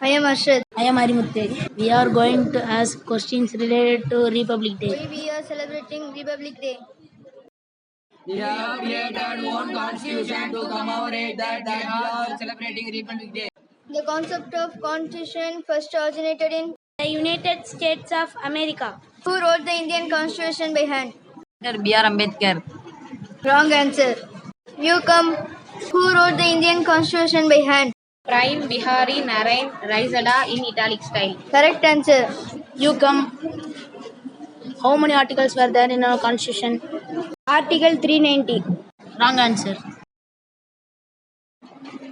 I am Arshad. I am Arimuthe. We are going to ask questions related to Republic Day. Why we are celebrating Republic Day? We have created one constitution to commemorate that we are celebrating Republic Day. The concept of constitution first originated in The United States of America. who wrote the Indian Constitution by hand? Dr. B.R. Ambedkar. Wrong answer. You come. Who wrote the Indian Constitution by hand? Prime Bihari Narain Raisada in italic style. Correct answer. You come. How many articles were there in our constitution? Article 390. Wrong answer.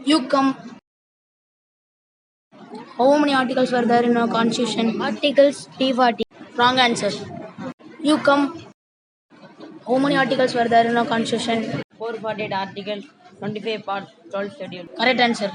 You come. How many articles were there in our constitution? Articles 340. Wrong answer. You come. How many articles were there in our constitution? 448 article, 25 part, 12 schedule. Correct answer.